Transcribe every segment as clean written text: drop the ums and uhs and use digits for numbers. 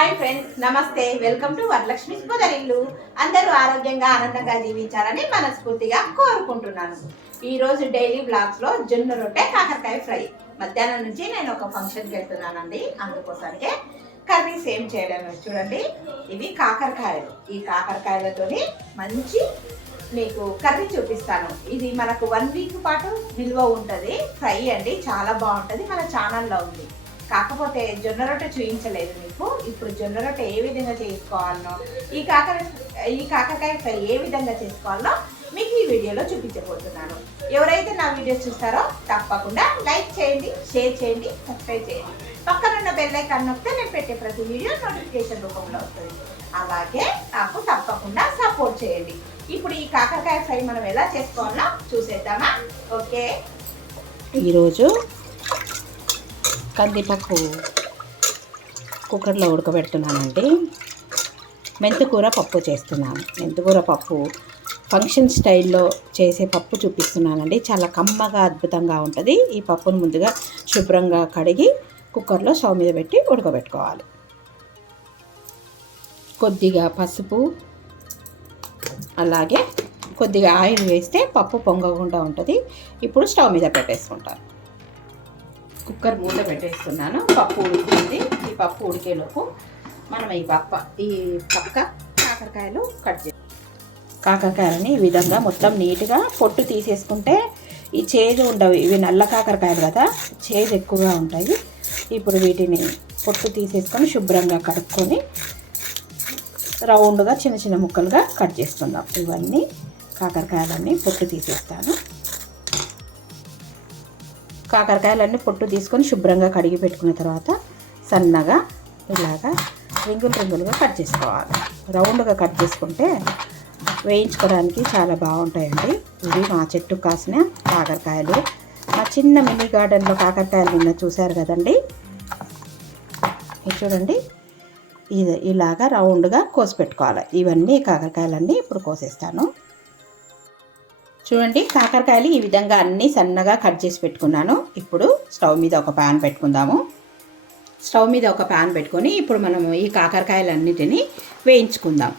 Hi friends, నమస్తే. Welcome to Varalakshmi Podarillu. అందరూ ఆరోగ్యంగా ఆనందంగా జీవించాలని మనస్ఫూర్తిగా కోరుకుంటున్నాను. ఈ రోజు డైలీ బ్లాగ్స్ లో జొన్న రొట్టె కాకరకాయ ఫ్రై. మధ్యాహ్నం నుంచి నేను ఒక ఫంక్షన్కి వెళ్తున్నానండి. అందుకోసానికే కర్రీస్ ఏం చేయడం చూడండి. ఇవి కాకరకాయలు. ఈ కాకరకాయలతోని మంచి మీకు కర్రీ చూపిస్తాను. ఇది మనకు 1 వీక్ పాటు నిల్వ ఉంటుంది. ఫ్రై అండి, చాలా బాగుంటుంది. మన ఛానల్లో ఉంది. కాకపోతే జొన్న రొట్టె చూపించలేదు మీకు. ఇప్పుడు జొన్న రొట్టె ఏ విధంగా చేసుకోవాలనో, ఈ కాకరకాయ ఫ్రై ఏ విధంగా చేసుకోవాలో మీకు ఈ వీడియోలో చూపించబోతున్నాను. ఎవరైతే నా వీడియో చూస్తారో తప్పకుండా లైక్ చేయండి, షేర్ చేయండి, సబ్స్క్రైబ్ చేయండి. పక్కనున్న బెల్ ఐకాన్ నొక్కితే నేను పెట్టే ప్రతి వీడియో నోటిఫికేషన్ రూపంలో వస్తుంది. అలాగే నాకు తప్పకుండా సపోర్ట్ చేయండి. ఇప్పుడు ఈ కాకరకాయ ఫ్రై మనం ఎలా చేసుకోవాలో చూసేద్దామా? ఓకే. ఈరోజు కందిపప్పు కుక్కర్లో ఉడకబెడుతున్నానండి. మెంతికూర పప్పు చేస్తున్నాను. మెంతికూర పప్పు ఫంక్షన్ స్టైల్లో చేసే పప్పు చూపిస్తున్నానండి. చాలా కమ్మగా అద్భుతంగా ఉంటుంది. ఈ పప్పును ముందుగా శుభ్రంగా కడిగి కుక్కర్లో స్టవ్ మీద పెట్టి ఉడకబెట్టుకోవాలి. కొద్దిగా పసుపు, అలాగే కొద్దిగా ఆయిల్ వేస్తే పప్పు పొంగకుండా ఉంటుంది. ఇప్పుడు స్టవ్ మీద పెట్టేసుకుంటాను. కుక్కర్ మూత పెట్టేస్తున్నాను. పప్పు ఉడికింది. ఈ పప్పు ఉడికేలోపు మనం ఈ పక్క కాకరకాయలు కట్ చేయాలి. కాకరకాయలని ఈ విధంగా మొత్తం నీట్గా పొట్టు తీసేసుకుంటే ఈ చేదు ఉండవు. ఇవి నల్ల కాకరకాయలు కదా, చేదు ఎక్కువగా ఉంటాయి. ఇప్పుడు వీటిని పొట్టు తీసేసుకొని శుభ్రంగా కడుక్కొని రౌండ్గా చిన్న చిన్న ముక్కలుగా కట్ చేసుకుందాం. ఇవన్నీ కాకరకాయలన్నీ పొట్టు తీసేస్తాను. కాకరకాయలన్నీ పొట్టు తీసుకొని శుభ్రంగా కడిగి పెట్టుకున్న తర్వాత సన్నగా ఇలాగా రింగులుగా కట్ చేసుకోవాలి. రౌండ్గా కట్ చేసుకుంటే వేయించుకోవడానికి చాలా బాగుంటాయండి. ఇవి మా చెట్టు కాసిన కాకరకాయలు. మా చిన్న మినీ గార్డెన్లో కాకరకాయలు నిన్న చూశారు కదండి. ఇది చూడండి, ఇది ఇలాగా రౌండ్గా కోసి పెట్టుకోవాలి. ఇవన్నీ కాకరకాయలన్నీ ఇప్పుడు కోసేస్తాను. చూడండి, కాకరకాయలు ఈ విధంగా అన్నీ సన్నగా కట్ చేసి పెట్టుకున్నాను. ఇప్పుడు స్టవ్ మీద ఒక ప్యాన్ పెట్టుకుందాము. స్టవ్ మీద ఒక ప్యాన్ పెట్టుకొని ఇప్పుడు మనము ఈ కాకరకాయలన్నిటినీ వేయించుకుందాం.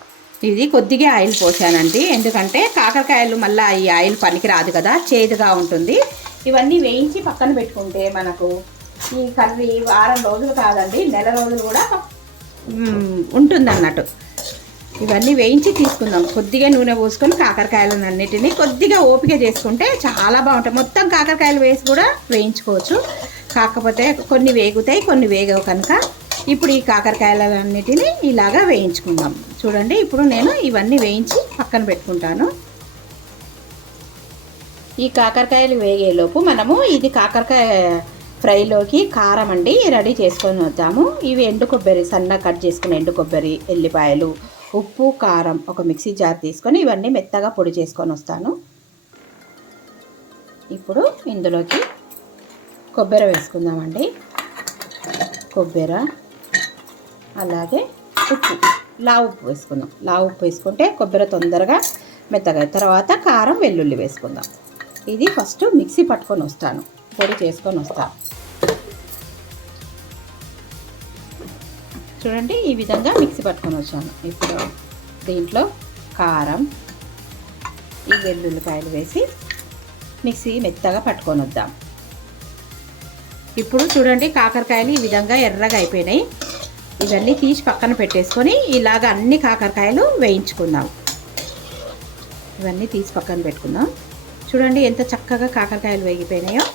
ఇది కొద్దిగా ఆయిల్ పోసానండి, ఎందుకంటే కాకరకాయలు మళ్ళీ ఈ ఆయిల్ పనికి రాదు కదా, చేదుగా ఉంటుంది. ఇవన్నీ వేయించి పక్కన పెట్టుకుంటే మనకు ఈ కర్రీ వారం రోజులు కాదండి, నెల రోజులు కూడా ఉంటుందన్నట్టు. ఇవన్నీ వేయించి తీసుకుందాం. కొద్దిగా నూనె పోసుకొని కాకరకాయలను అన్నిటినీ కొద్దిగా ఓపిక చేసుకుంటే చాలా బాగుంటాయి. మొత్తం కాకరకాయలు వేసి కూడా వేయించుకోవచ్చు. కాకపోతే కొన్ని వేగుతాయి, కొన్ని వేగవు కనుక ఇప్పుడు ఈ కాకరకాయలన్నిటినీ ఇలాగా వేయించుకుందాం. చూడండి, ఇప్పుడు నేను ఇవన్నీ వేయించి పక్కన పెట్టుకుంటాను. ఈ కాకరకాయలు వేగేలోపు మనము ఇది కాకరకాయ ఫ్రైలోకి కారం అండి రెడీ చేసుకొని వద్దాము. ఇవి ఎండు కొబ్బరి, సన్న కట్ చేసుకుని ఎండు కొబ్బరి, ఎల్లిపాయలు, ఉప్పు, కారం ఒక మిక్సీ జార్ తీసుకొని ఇవన్నీ మెత్తగా పొడి చేసుకొని వస్తాను. ఇప్పుడు ఇందులోకి కొబ్బరి వేసుకుందామండి. కొబ్బరి, అలాగే ఉప్పు, ఉప్పు వేసుకుందాం. ఉప్పు వేసుకుంటే కొబ్బరి తొందరగా మెత్తగా. తర్వాత కారం, వెల్లుల్లి వేసుకుందాం. ఇది ఫస్ట్ మిక్సీ పట్టుకొని వస్తాను, పొడి చేసుకొని వస్తాను. చూడండి, ఈ విధంగా మిక్సీ పట్టుకొని వచ్చాను. ఇప్పుడు దీంట్లో కారం, ఈ వెల్లుల్లిపాయలు వేసి మిక్సీ మెత్తగా పట్టుకొని వద్దాం. ఇప్పుడు చూడండి, కాకరకాయలు ఈ విధంగా ఎర్రగా అయిపోయినాయి. ఇవన్నీ తీసి పక్కన పెట్టేసుకొని ఇలాగ అన్ని కాకరకాయలు వేయించుకుందాం. ఇవన్నీ తీసి పక్కన పెట్టుకుందాం. చూడండి ఎంత చక్కగా కాకరకాయలు వేగిపోయినాయో.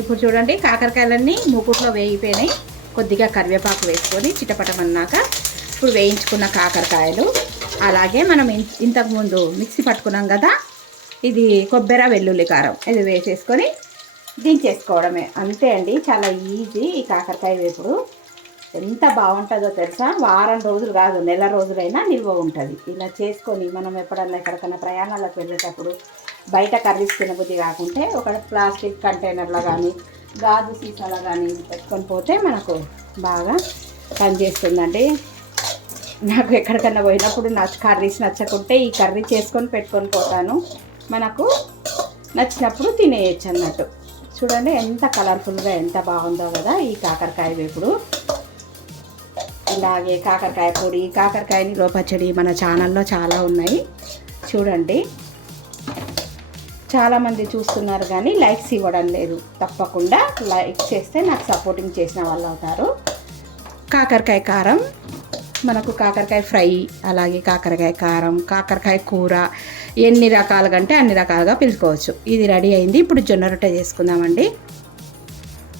ఇప్పుడు చూడండి, కాకరకాయలన్నీ మూకుట్లో వేగిపోయినాయి. కొద్దిగా కరివేపాకు వేసుకొని చిటపటమన్నాక ఇప్పుడు వేయించుకున్న కాకరకాయలు, అలాగే మనం ఇంతకుముందు మిక్సీ పట్టుకున్నాం కదా, ఇది కొబ్బరి, వెల్లుల్లి, కారం ఇది వేసేసుకొని దించేసుకోవడమే. అంతే అండి, చాలా ఈజీ. ఈ కాకరకాయ వేపుడు ఎంత బాగుంటుందో తెలుసా. వారం రోజులు కాదు, నెల రోజులైనా నిల్వ ఉంటుంది. ఇలా చేసుకొని మనం ఎప్పుడన్నా ఎక్కడికైనా ప్రయాణాలకు వెళ్ళేటప్పుడు బయట కర్రీస్ తినబుద్ధి కాకుంటే ఒక ప్లాస్టిక్ కంటైనర్లో కానీ గాజు సీసాలో కానీ పెట్టుకొని పోతే మనకు బాగా పనిచేస్తుందండి. నాకు ఎక్కడికన్నా పోయినప్పుడు కర్రీస్ నచ్చకుంటే ఈ కర్రీ చేసుకొని పెట్టుకొని పోతాను. మనకు నచ్చినప్పుడు తినేయచ్చు అన్నట్టు. చూడండి ఎంత కలర్ఫుల్గా ఎంత బాగుందో కదా ఈ కాకరకాయ వేపుడు. అలాగే కాకరకాయ పొడి, కాకరకాయ నిల్వ పచ్చడి మన ఛానల్లో చాలా ఉన్నాయి చూడండి. చాలామంది చూస్తున్నారు కానీ లైక్స్ ఇవ్వడం లేదు. తప్పకుండా లైక్ చేస్తే నాకు సపోర్టింగ్ చేసిన వాళ్ళు అవుతారు. కాకరకాయ కారం, మనకు కాకరకాయ ఫ్రై, అలాగే కాకరకాయ కారం, కాకరకాయ కూర ఎన్ని రకాలుగా అంటే అన్ని రకాలుగా పిలుచుకోవచ్చు. ఇది రెడీ అయింది. ఇప్పుడు జొన్న రొట్టె చేసుకుందామండి.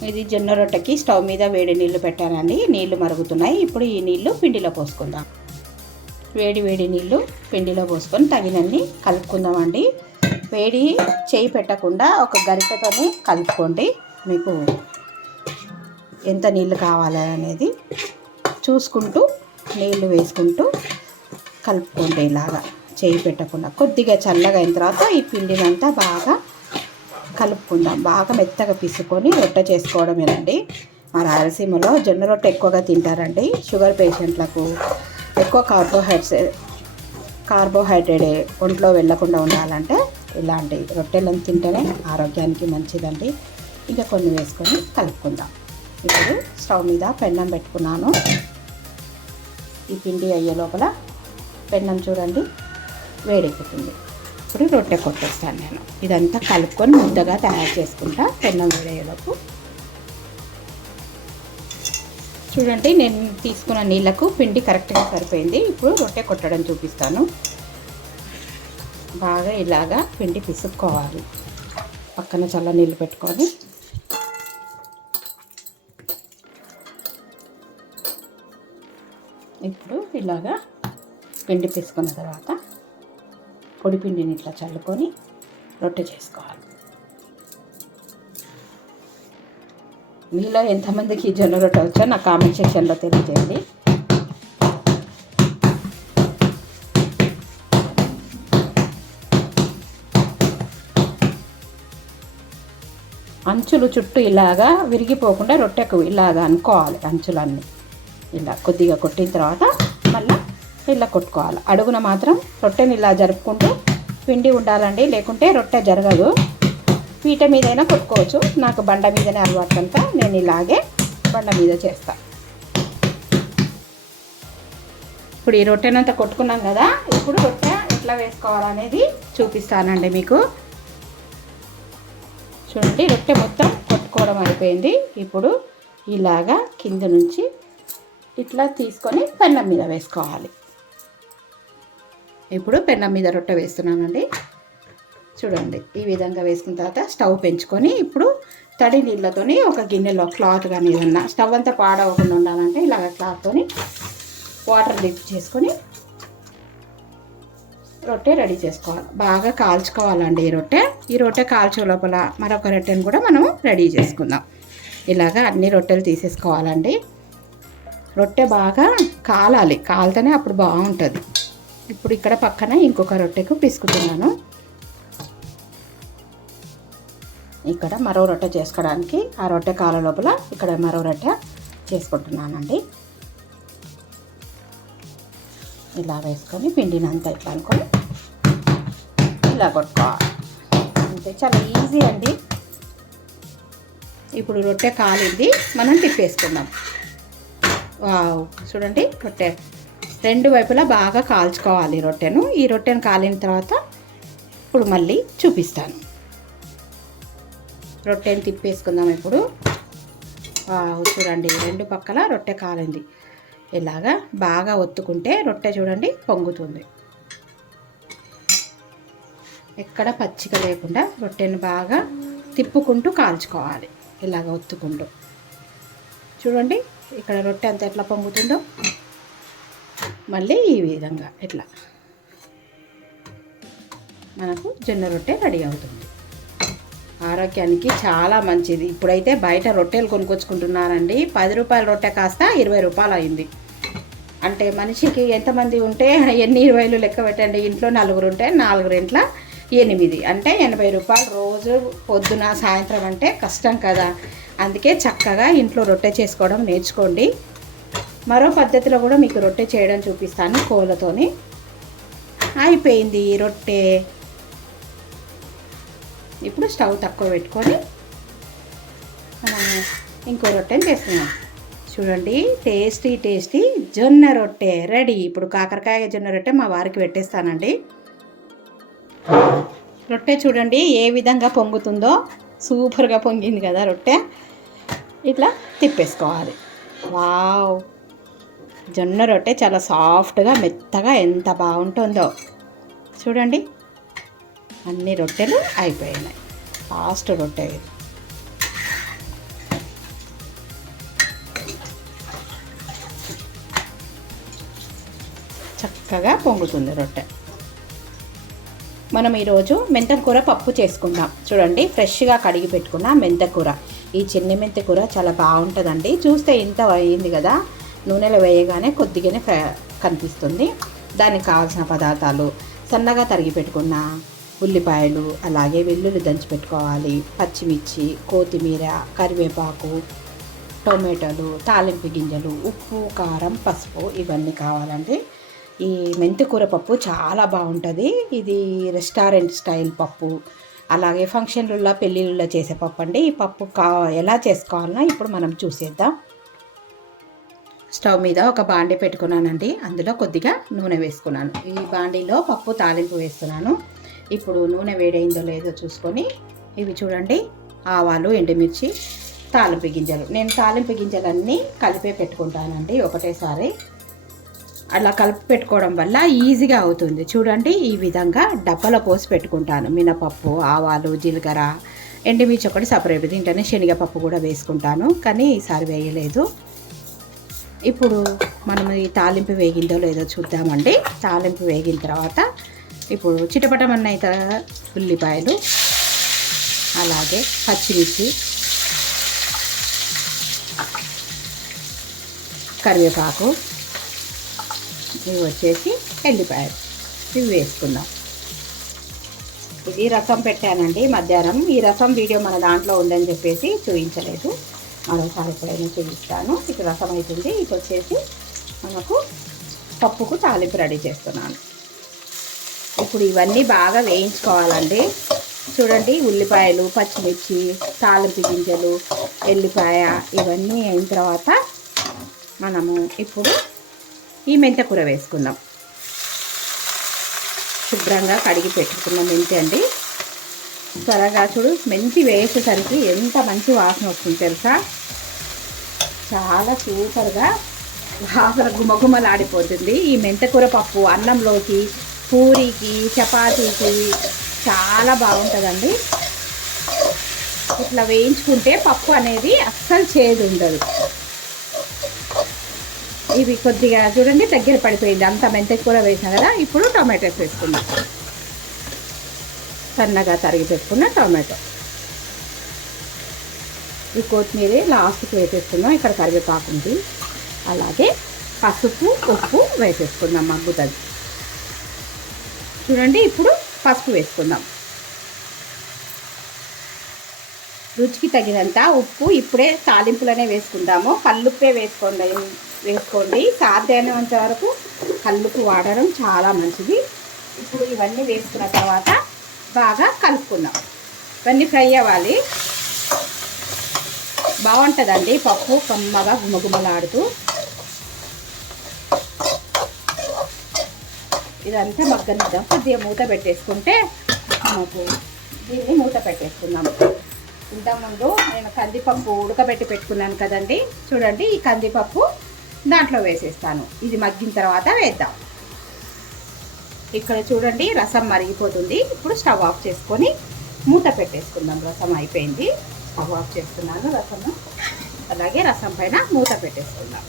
ఇది జొన్న రొట్టెకి స్టవ్ మీద వేడి నీళ్లు పెట్టానండి. నీళ్లు మరుగుతున్నాయి. ఇప్పుడు ఈ నీళ్లు పిండిలో పోసుకుందాం. వేడి వేడి నీళ్లు పిండిలో పోసుకొని తగినన్ని కలుపుకుందామండి. వేడి చేయి పెట్టకుండా ఒక గరిటెతోనే కలుపుకోండి. మీకు ఎంత నీళ్ళు కావాలి అనేది చూసుకుంటూ నీళ్లు వేసుకుంటూ కలుపుకోండి. ఇలాగా చేయి పెట్టకుండా కొద్దిగా చల్లగా అయిన తర్వాత ఈ పిండినంతా బాగా కలుపుకుందాం. బాగా మెత్తగా పిసుకొని రొట్టె చేసుకోవడమేనండి. మా రాయలసీమలో జొన్న రొట్టె ఎక్కువగా తింటారండి. షుగర్ పేషెంట్లకు ఎక్కువ కార్బోహైడ్రేట్ ఒంట్లో వెళ్ళకుండా ఉండాలంటే ఇలాంటి రొట్టెలను తింటేనే ఆరోగ్యానికి మంచిదండి. ఇంకా కొన్ని వేసుకొని కలుపుకుందాం. ఇప్పుడు స్టవ్ మీద పెన్నం పెట్టుకున్నాను. ఈ పిండి అయ్యే లోపల పెన్నం చూడండి వేడెక్కుతుంది. ఇప్పుడు రొట్టె కొట్టేస్తాను నేను. ఇదంతా కలుపుకొని ముద్దగా తయారు చేసుకుంటా. పెన్నం వేడయ్యేలోపు చూడండి నేను తీసుకున్న నీళ్ళకు పిండి కరెక్ట్గా సరిపోయింది. ఇప్పుడు రొట్టె కొట్టడం చూపిస్తాను. బాగా ఇలాగా పిండి పిసుక్కోవాలి. పక్కన చల్ల నీళ్ళు పెట్టుకొని ఇప్పుడు ఇలాగా పిండి పిసుకున్న తర్వాత పొడి పిండిని ఇట్లా చల్లుకొని రొట్టె చేసుకోవాలి. మీలో ఎంతమందికి జొన్న రొట్టె వచ్చో నా కామెంట్ సెక్షన్లో తెలియజేయండి. అంచులు చుట్టూ ఇలాగా విరిగిపోకుండా రొట్టెకు ఇలాగా అనుకోవాలి. అంచులన్నీ ఇలా కొద్దిగా కొట్టిన తర్వాత మళ్ళీ ఇలా కొట్టుకోవాలి. అడుగున మాత్రం రొట్టెని ఇలా జరుపుకుంటూ పిండి ఉండాలండి, లేకుంటే రొట్టె జరగదు. పీట మీదైనా కొట్టుకోవచ్చు. నాకు బండ మీదనే అలవాటు కనుక నేను ఇలాగే బండ మీద చేస్తాను. ఇప్పుడు ఈ రొట్టెనంతా కొట్టుకున్నాం కదా, ఇప్పుడు రొట్టె ఎట్లా వేసుకోవాలనేది చూపిస్తానండి మీకు. చూడండి రొట్టె మొత్తం కొట్టుకోవడం అయిపోయింది. ఇప్పుడు ఇలాగా కింద నుంచి ఇట్లా తీసుకొని పెన్నం మీద వేసుకోవాలి. ఇప్పుడు పెన్నం మీద రొట్టె వేస్తున్నానండి. చూడండి ఈ విధంగా వేసుకున్న తర్వాత స్టవ్ పెంచుకొని ఇప్పుడు తడి నీళ్ళతోని ఒక గిన్నెలో క్లాత్ కానీ ఏదన్నా స్టవ్ అంతా పాడవకుండా ఉండాలంటే ఇలాగ క్లాత్తోని వాటర్ డిప్ చేసుకొని రొట్టె రెడీ చేసుకోవాలి. బాగా కాల్చుకోవాలండి ఈ రొట్టె కాల్చే లోపల మరొక రొట్టెను కూడా మనం రెడీ చేసుకుందాం. ఇలాగా అన్ని రొట్టెలు తీసేసుకోవాలండి. రొట్టె బాగా కాలాలి, కాలితేనే అప్పుడు బాగుంటుంది. ఇప్పుడు ఇక్కడ పక్కన ఇంకొక రొట్టెకు పిసుకుతున్నాను. ఇక్కడ మరో రొట్టె చేసుకోవడానికి ఆ రొట్టె కాల లోపల ఇక్కడ మరో రొట్టె చేసుకుంటున్నానండి. ఇలా వేసుకొని పిండిని అంతా ఇట్లా అనుకొని ఇలా కొట్టుకోవాలి. అంతే, చాలా ఈజీ అండి. ఇప్పుడు రొట్టె కాలింది, మనం తిప్పేసుకుందాం. వావ్, చూడండి రొట్టె రెండు వైపులా బాగా కాల్చుకోవాలి రొట్టెను. ఈ రొట్టెను కాలిన తర్వాత ఇప్పుడు మళ్ళీ చూపిస్తాను. రొట్టెని తిప్పేసుకుందాం ఇప్పుడు. వావ్, చూడండి రెండు పక్కల రొట్టె కాలింది. ఇలాగా బాగా ఒత్తుకుంటే రొట్టె చూడండి పొంగుతుంది. ఎక్కడ పచ్చిక లేకుండా రొట్టెను బాగా తిప్పుకుంటూ కాల్చుకోవాలి. ఇలాగ ఒత్తుకుంటూ చూడండి ఇక్కడ రొట్టె అంతా ఎట్లా పొంగుతుందో. మళ్ళీ ఈ విధంగా ఇట్లా మనకు జొన్న రొట్టె రెడీ అవుతుంది. ఆరోగ్యానికి చాలా మంచిది. ఇప్పుడైతే బయట రొట్టెలు కొనుక్కొచ్చుకుంటున్నారండి. 10 రూపాయల రొట్టె కాస్త 20 రూపాయలు అయింది. అంటే మనిషికి ఎంతమంది ఉంటే ఎన్ని 20లు లెక్క పెట్టండి. ఇంట్లో 4 ఉంటే 4 ఇంట్లో 8 అంటే 80 రూపాయలు రోజు పొద్దున సాయంత్రం అంటే కష్టం కదా. అందుకే చక్కగా ఇంట్లో రొట్టె చేసుకోవడం నేర్చుకోండి. మరో పద్ధతిలో కూడా మీకు రొట్టె చేయడం చూపిస్తాను. కోళ్ళతోని అయిపోయింది రొట్టె. ఇప్పుడు స్టవ్ తక్కువ పెట్టుకొని మనం ఇంకో రొట్టెని చేస్తున్నాం. చూడండి, టేస్టీ టేస్టీ జొన్న రొట్టె రెడీ. ఇప్పుడు కాకరకాయ జొన్న రొట్టె మా వారికి పెట్టేస్తానండి. రొట్టె చూడండి ఏ విధంగా పొంగుతుందో, సూపర్గా పొంగింది కదా రొట్టె. ఇట్లా తిప్పేసుకోవాలి. వావ్, జొన్న రొట్టె చాలా సాఫ్ట్గా మెత్తగా ఎంత బాగుంటుందో చూడండి. అన్ని రొట్టెలు అయిపోయినాయి. లాస్ట్ రొట్టె ఇది. చక్కగా పొంగుతుంది రొట్టె. మనం ఈరోజు మెంతకూర పప్పు చేసుకుందాం. చూడండి, ఫ్రెష్గా కడిగి పెట్టుకున్న మెంతకూర. ఈ చిన్ని మెంతకూర చాలా బాగుంటుందండి. చూస్తే ఇంత అయింది కదా, నూనెలో వేయగానే కొద్దిగానే కనిపిస్తుంది. దానికి కావాల్సిన పదార్థాలు: సన్నగా తరిగి పెట్టుకున్న ఉల్లిపాయలు, అలాగే వెల్లుల్లి దంచి పెట్టుకోవాలి, పచ్చిమిర్చి, కొత్తిమీర, కరివేపాకు, టొమాటోలు, తాలింపు గింజలు, ఉప్పు, కారం, పసుపు ఇవన్నీ కావాలండి. ఈ మెంతికూర పప్పు చాలా బాగుంటుంది. ఇది రెస్టారెంట్ స్టైల్ పప్పు, అలాగే ఫంక్షన్లలో పెళ్ళిళ్ళలో చేసే పప్పు అండి. ఈ పప్పు ఎలా చేసుకోవాలన్నా ఇప్పుడు మనం చూసేద్దాం. స్టవ్ మీద ఒక బాండీ పెట్టుకున్నానండి. అందులో కొద్దిగా నూనె వేసుకున్నాను. ఈ బాండీలో పప్పు తాలింపు వేస్తున్నాను. ఇప్పుడు నూనె వేడైందో లేదో చూసుకొని, ఇవి చూడండి, ఆవాలు, ఎండుమిర్చి, తాలింపు గింజలు. నేను తాలింపు గింజలన్నీ కలిపే పెట్టుకుంటానండి ఒకటేసారి. అలా కలిపి పెట్టుకోవడం వల్ల ఈజీగా అవుతుంది. చూడండి, ఈ విధంగా డబ్బాలో పోసి పెట్టుకుంటాను. మినపప్పు, ఆవాలు, జీలకర్ర, ఎండుమిర్చి ఒకటి సపరేట్. దీంట్లోనే శనగపప్పు కూడా వేసుకుంటాను, కానీ ఈసారి వేయలేదు. ఇప్పుడు మనం ఈ తాలింపు వేగిందో లేదో చూద్దామండి. తాలింపు వేగిన తర్వాత ఇప్పుడు చిటపటమన్న ఉల్లిపాయలు, అలాగే పచ్చిమిర్చి, కరివేపాకు, ఇవి వచ్చేసి ఎల్లిపాయలు, ఇవి వేసుకుందాం. ఇది రసం పెట్టానండి మధ్యాహ్నం. ఈ రసం వీడియో మన దాంట్లో ఉందని చెప్పేసి చూపించలేదు. మరోసారి ఎప్పుడైనా చూపిస్తాను. ఇటు రసం అవుతుంది. ఇటు వచ్చేసి మనకు పప్పుకు తాలింపు రెడీ చేస్తున్నాను. ఇప్పుడు ఇవన్నీ బాగా వేయించుకోవాలండి. చూడండి, ఉల్లిపాయలు, పచ్చిమిర్చి, తాలింపు గింజలు, ఎల్లిపాయ ఇవన్నీ అయిన తర్వాత మనము ఇప్పుడు ఈ మెంతికూర వేసుకుందాం. శుభ్రంగా కడిగి పెట్టుకున్న మెంతి అండి. త్వరగా చూడు, మెంతి వేసేసరికి ఎంత మంచి వాసన వస్తుంది తెలుసా. చాలా సూపర్గా వాసన గుమగుమలాడిపోతుంది. ఈ మెంతికూర పప్పు అన్నంలోకి, పూరికి, చపాతీకి చాలా బాగుంటుందండి. ఇట్లా వేయించుకుంటే పప్పు అనేది అస్సలు చేదు ఉండదు. ఇవి కొద్దిగా చూడండి దగ్గర పడిపోయింది. అంత మెంతికూర వేసాం కదా. ఇప్పుడు టొమాటోస్ వేసుకుందాం. సన్నగా తరిగి పెట్టుకున్న టొమాటో, ఈ కొత్తిమీర లాస్ట్కి వేసేసుకుందాం. ఇక్కడ కరివేపాకు ఉంది. అలాగే పసుపు, ఉప్పు వేసేసుకుందాం, మగ్గుతుంది. చూడండి, ఇప్పుడు పసుపు వేసుకుందాం. రుచికి తగినంత ఉప్పు ఇప్పుడే తాలింపులోనే వేసుకుందాము. కల్లుప్పే వేసుకోండి. సాధ్యమైనంత వరకు కల్లుప్పు వాడడం చాలా మంచిది. ఇప్పుడు ఇవన్నీ వేసుకున్న తర్వాత బాగా కలుపుకుందాం. ఇవన్నీ ఫ్రై అవ్వాలి. బాగుంటుందండి పప్పు, కమ్మగా గుమగుమలాడుతూ. ఇదంతా మగ్గనిద్దాం. కొద్దిగా మూత పెట్టేసుకుంటే మనకు దీన్ని మూత పెట్టేసుకుందాం. ఇంతకుముందు నేను కందిపప్పు ఉడకబెట్టి పెట్టుకున్నాను కదండి. చూడండి, ఈ కందిపప్పు దాంట్లో వేసేస్తాను. ఇది మగ్గిన తర్వాత వేద్దాం. ఇక్కడ చూడండి, రసం మరిగిపోతుంది. ఇప్పుడు స్టవ్ ఆఫ్ చేసుకొని మూత పెట్టేసుకుందాం. రసం అయిపోయింది. స్టవ్ ఆఫ్ చేస్తున్నాను రసము. అలాగే రసం పైన మూత పెట్టేసుకుందాం.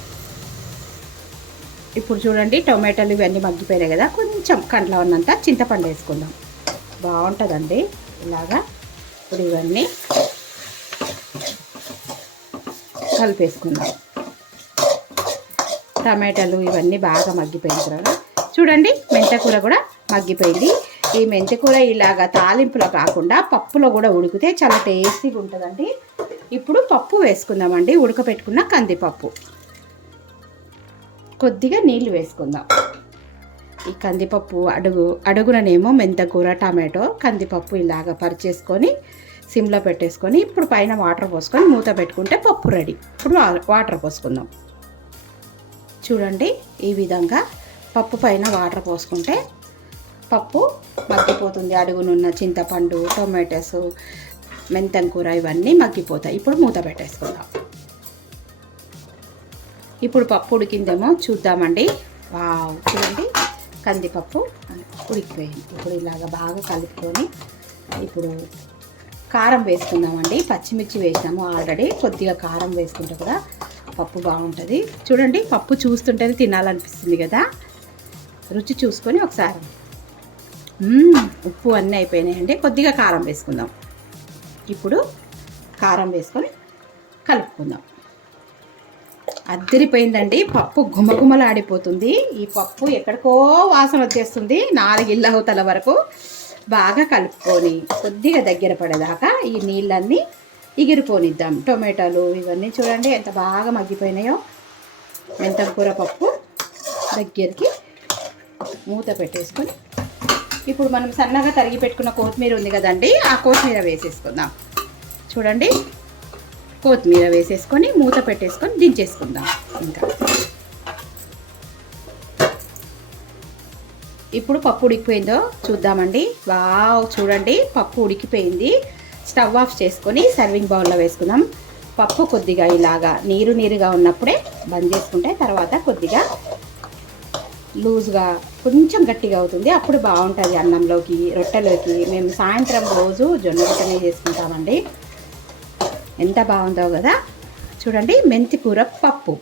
ఇప్పుడు చూడండి, టొమాటోలు ఇవన్నీ మగ్గిపోయినాయి కదా. కొంచెం కండ్ల ఉన్నంత చింతపండు వేసుకుందాం. బాగుంటుందండి ఇలాగా. ఇప్పుడు ఇవన్నీ కలిపేసుకుందాం. టమాటాలు ఇవన్నీ బాగా మగ్గిపోయిన తర్వాత చూడండి, మెంతికూర కూడా మగ్గిపోయింది. ఈ మెంతికూర ఇలాగా తాలింపులో కాకుండా పప్పులో కూడా ఉడికితే చాలా టేస్టీగా ఉంటుందండి. ఇప్పుడు పప్పు వేసుకుందామండి. ఉడకపెట్టుకున్న కందిపప్పు, కొద్దిగా నీళ్ళు వేసుకుందాం. ఈ కందిపప్పు అడుగుననేమో మెంతికూర, టమాటో, కందిపప్పు ఇలాగ పరిచేసుకొని సిమ్లో పెట్టేసుకొని ఇప్పుడు పైన వాటర్ పోసుకొని మూత పెట్టుకుంటే పప్పు రెడీ. ఇప్పుడు వాటర్ పోసుకుందాం. చూడండి, ఈ విధంగా పప్పు పైన వాటర్ పోసుకుంటే పప్పు మగ్గిపోతుంది. అడుగునున్న చింతపండు, టొమాటోస్, మెంతం కూర ఇవన్నీ మగ్గిపోతాయి. ఇప్పుడు మూత పెట్టేసుకుందాం. ఇప్పుడు పప్పు ఉడికిందేమో చూద్దామండి. వావ్, చూడండి కందిపప్పు ఉడికిపోయింది. ఇప్పుడు ఇలాగ బాగా కలుపుకొని ఇప్పుడు కారం వేసుకుందామండి. పచ్చిమిర్చి వేసినాము ఆల్రెడీ. కొద్దిగా కారం వేసుకుంటే కూడా పప్పు బాగుంటుంది. చూడండి, పప్పు చూస్తుంటేనే తినాలనిపిస్తుంది కదా. రుచి చూసుకొని ఒకసారి ఉప్పు అన్నీ అయిపోయినాయండి. కొద్దిగా కారం వేసుకుందాం. ఇప్పుడు కారం వేసుకొని కలుపుకుందాం. అద్దరిపోయిందండి. పప్పు గుమగుమలాడిపోతుంది. ఈ పప్పు ఎక్కడికో వాసన వచ్చేస్తుంది. 4 ఇళ్ళ అవతల వరకు బాగా కలుపుకొని కొద్దిగా దగ్గర పడేదాకా ఈ నీళ్ళన్నీ ఎగిరిపోనిద్దాం. టొమాటోలు ఇవన్నీ చూడండి ఎంత బాగా మగ్గిపోయినాయో. మెంతం కూర పప్పు దగ్గరికి మూత పెట్టేసుకొని ఇప్పుడు మనం సన్నగా తరిగి పెట్టుకున్న కొత్తిమీర ఉంది కదండి, ఆ కొత్తిమీర వేసేసుకుందాం. చూడండి, కొత్తిమీర వేసేసుకొని మూత పెట్టేసుకొని దించేసుకుందాం. ఇంకా ఇప్పుడు పప్పు ఉడికిపోయిందో చూద్దామండి. వావ్, చూడండి పప్పు ఉడికిపోయింది. స్టవ్ ఆఫ్ చేసుకొని సర్వింగ్ బౌల్లో వేసుకుందాం. పప్పు కొద్దిగా ఇలాగా నీరుగా ఉన్నప్పుడే బంద్ చేసుకుంటే తర్వాత కొద్దిగా లూజ్గా కొంచెం గట్టిగా అవుతుంది. అప్పుడు బాగుంటుంది అన్నంలోకి, రొట్టెలోకి. మేము సాయంత్రం రోజు జొన్న రొట్టెనే చేసుకుంటామండి. ఎంత బాగుందో కదా. చూడండి, మెంతి కూర పప్పు.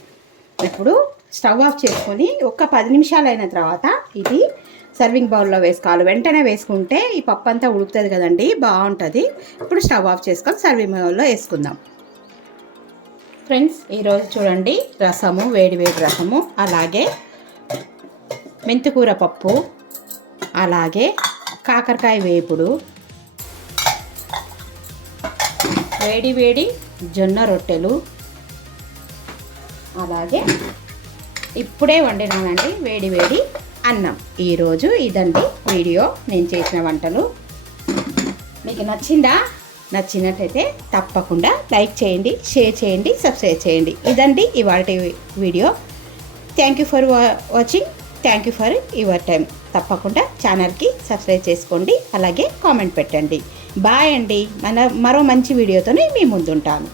ఇప్పుడు స్టవ్ ఆఫ్ చేసుకొని ఒక 10 నిమిషాలు అయిన తర్వాత ఇది సర్వింగ్ బౌల్లో వేసుకోవాలి. వెంటనే వేసుకుంటే ఈ పప్పు అంతా ఉడుకుతుంది కదండి, బాగుంటుంది. ఇప్పుడు స్టవ్ ఆఫ్ చేసుకొని సర్వింగ్ బౌల్లో వేసుకుందాం. ఫ్రెండ్స్, ఈరోజు చూడండి రసము, వేడి రసము, అలాగే మెంతికూర పప్పు, అలాగే కాకరకాయ వేపుడు, వేడి జొన్న రొట్టెలు, అలాగే ఇప్పుడే వండినానండి వేడి అన్నం. ఈరోజు ఇదండి వీడియో, నేను చేసిన వంటలు. మీకు నచ్చినట్టయితే తప్పకుండా లైక్ చేయండి, షేర్ చేయండి, సబ్స్క్రైబ్ చేయండి. ఇదండి ఇవాల్టి video. Thank you for watching. Thank you for your time. తప్పకుండా ఛానల్కి సబ్స్క్రైబ్ చేసుకోండి, అలాగే కామెంట్ పెట్టండి. బాయ్ అండి. మరో మంచి వీడియోతోనే మీ ముందుంటాను.